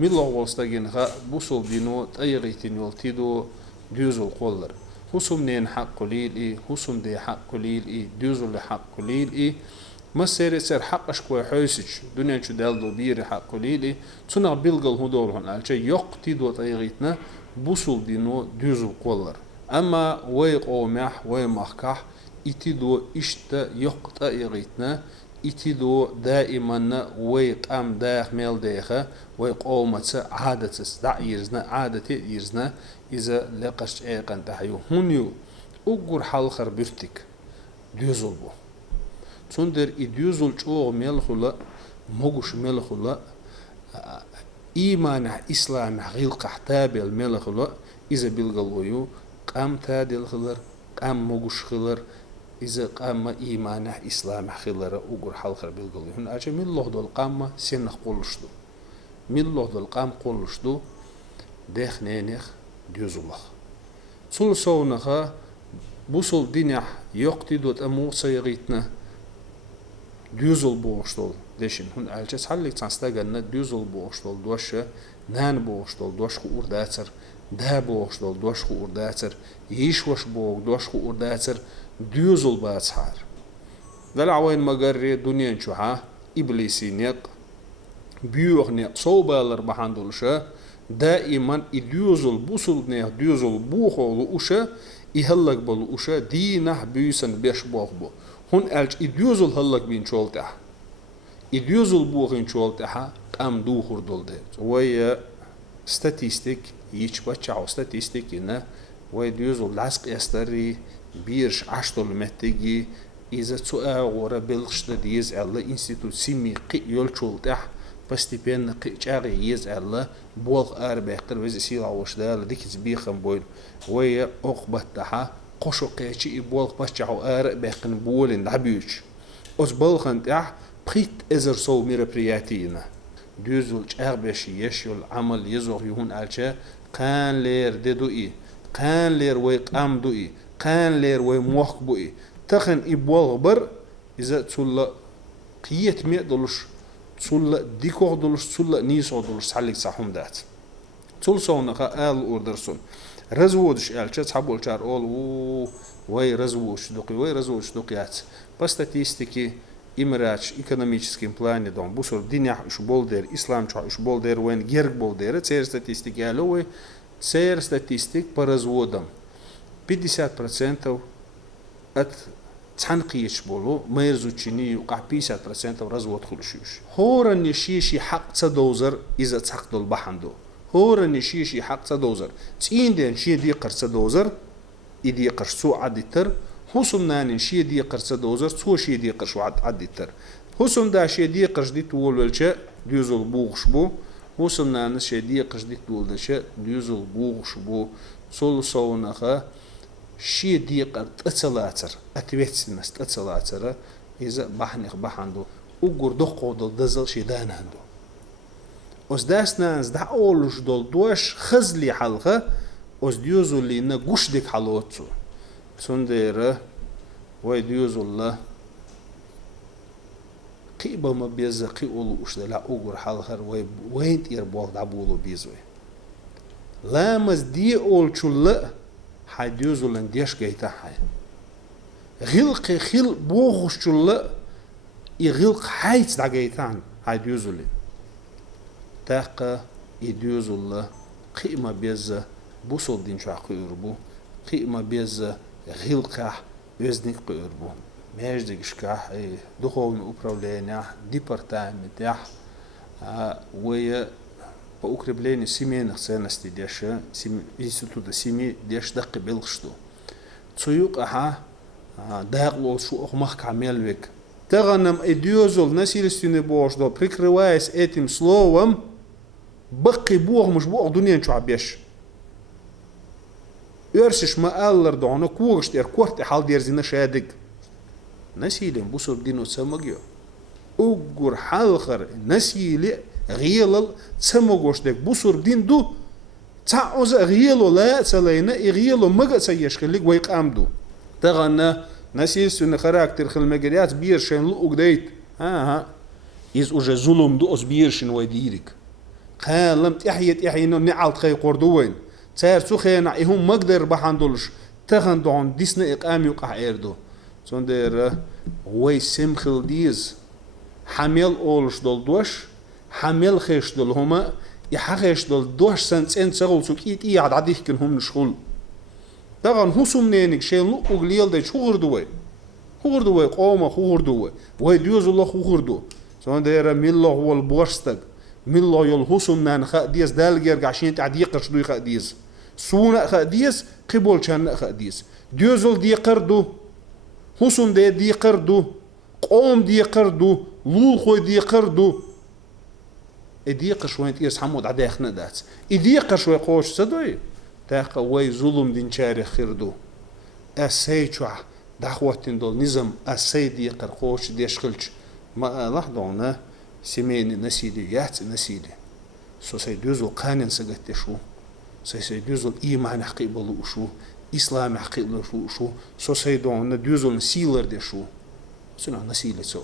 ميلا وستجين غا بوصل دينو تأيغيتين يلتيدو ديوزو القولر حسم نين حق قليل إيه حسم دي حق قليل إيه ديوزو اللي حق قليل إيه ما سير حقش كوي حوسش دنيا شو دالدو بيري حق قليل إيه تنا بيلقل هدول هون على شيء يقتدو تأيغيتنا بوصل دينو ديوزو القولر أما ويقومح ويمحكح إتدو إشتا يقتا إغيتنا إتدو دائما ويقام داخ ميل داخا ويقومت عادة دع يرزنا عادة يرزنا إذا لقش إيقان تحيو هنيو أقر حالخر بفتك ديوزل بو تندر إديوزل شوغ ميل خلا مغش ميل خلا إيمان إسلام غيلق احتابل ميل خلا إذا بلغلويو قام تادل خلر قام مغش خلر إذا قام إيمانه إسلام خلره أقول حلقة بالقلي هن أجا من الله دول قام سنخ قولشدو من الله دول قام قولشدو ديخ نينخ ديوزوله صل صونها بوصل دينح يقتدو تأمو سيغيتنا ديوزل بوشتول ديشن هن أجا سحلق تنستاقنا ديوزل بوشتول دوشة نان بوشتول دوش خور داتر دا بوشتول دوش خور داتر يشوش بوغ دوش خور داتر ديوزل باتحار دلعوين مقرر دنيا نشوحا إبليسي نيق بيوغ نيق صوبالر بحاندولشا دائما إديوزل بوصل نيق ديوزل بوخو لؤشا إهلق بلؤشا دينح بيسن بيش بوغبو هون ألج إديوزل هلق بين شولتح إديوزل بوغين شولتحا قام دوخور دول دي ويا ستاتيستيك يشبه چاو ستاتيستيك إنا ويديوزل لاسق يستري بيرش عشتول متجي إذا سؤال ورا بلغشت ديز الله إنستيتوت سيمي قي يلشول تح постепенно قي جاري يز الله بوغ أربعتر وز سيلا وش دال ديكز بيخم بويل ويا أقبت تها قشو قيشي بوغ بس جاو أربعتن بولين دبيوش أز بلغن تح بخيت إزر سو ميربرياتينا ديوزل أربعش يشيل عمل يزور يهون ألشة كان لير ددو إيه كان لير ويقام دو إيه كان لير ويموخ بوئي تخن إبوال بر إذا تسول قيت مئة دولش تسول ديكوغ دولش تسول نيسو دولش سحليك صحوم دات تسول صونقا آل أوردرسون رزوودش آل شات حبول شار أول وي رزووش دوقي وي رزووش دوقيات بستاتيستيكي إمراج إيكономическим плане дом бусор динях уж болдер ислам ча уж болдер вен герг болдер цер статистики алой цер статистик по разводам 50% от تنقيش بولو ما يرزوتشيني يوقع 50% رزوت خلشوش هورا نشيشي حق تصدوزر إذا تحقدو البحندو هورا نشيشي حق تصدوزر تين دين شي دي قر تصدوزر إدي قر سو عدتر حسم نان شي دي قر تصدوزر سو شي دي قر شو عدتر حسم دا شي دي قر دي تول ولشا ديوزل بوغش بو حسم نان شي دي قر دي تول دشا ديوزل بوغش بو سول صونخه شي ديقر تتصلاتر اتويتسنس تتصلاتر إذا بحنق بحندو وقر دقو دل دزل شي داناندو اوز داسنانز دا اولش دول دوش خزلي حلقة اوز ديوزو اللي نقوش ديك حلوتسو سنديره وي ديوزو الله قيبا ما بيزا قيقولو اشدا لا اقر حلقة وين تير بوغ دعبولو بيزوي لامز دي اولشو لا حديوزولن ديش جيتا حي غلق خل بوغشول يغلق حيت دا جيتان حديوزولن تاقا يديوزول قيمة بيزا بوصل دين شاق يربو قيمة بيزا غلقه وزنك يربو ماجدك شكاح دخول управления департамент ويا بأقربلين سيمين خسانستي ديشة إنستيتوت سيمي ديش دق بلغشتو تسويق أها داقلو شو أخمخ عمل ويك تغنم إديوزول насильственный бож до прикрываясь этим словом بقي بوغ مش بوغ دنيا شو عبيش يرسش ما ألر دعونا كوغشت كورت حال ديرزينا شادق نسيلين بوصر دينو تسمجيو أقر حالخر نسيلي غيلل تسمجوش دك بوصر دين دو تعوز غيلو لا تسلينا غيلو مجا سيشكلك ويقامدو تغنى насильственный характер خلمجريات بيرشين لو قديت ها إز уже زلم دو أس بيرشين ويديرك خالم تحية إنه نعال تخي قردوين تار سخينا إهم مقدر بحندولش تخندون ديسنا إقامي وقع إيردو سندر وي سمخل ديز حمل أولش دول دوش حمل خيش دول هما يحخيش دول دوش سنت سنت سغل سوكيت إياد عديك كن هم نشغل دغن هسوم نينك شين لقو قليل دي شو غردوي قوما خو غردوي وي ديوز الله خو غردو سندر ميلو هو البورستك ميلو يول هسوم نان خاديس دالجر عشان تعديقش دوي خاديس سونا خاديس قبول شان خاديس ديوزل دي قردو هسوم دي قردو قوم دي قردو لوخو دي قردو اديق شوية إيس حمود عداخنا دات اديق شوية قوش صدوي تاقا وي ظلم دين شاري خيردو أسيچوا دعوتين دول نظام أسي ديقر قوش ديشخلش ما لحظونا سميني نسيدي يات نسيدي سو سيدوزو قانن سقت شو سيدوزو إيمان حقيبلو شو إسلام حقيبلو شو سو سيدونا دوزو نسيلر دي شو سنو نسيلة سو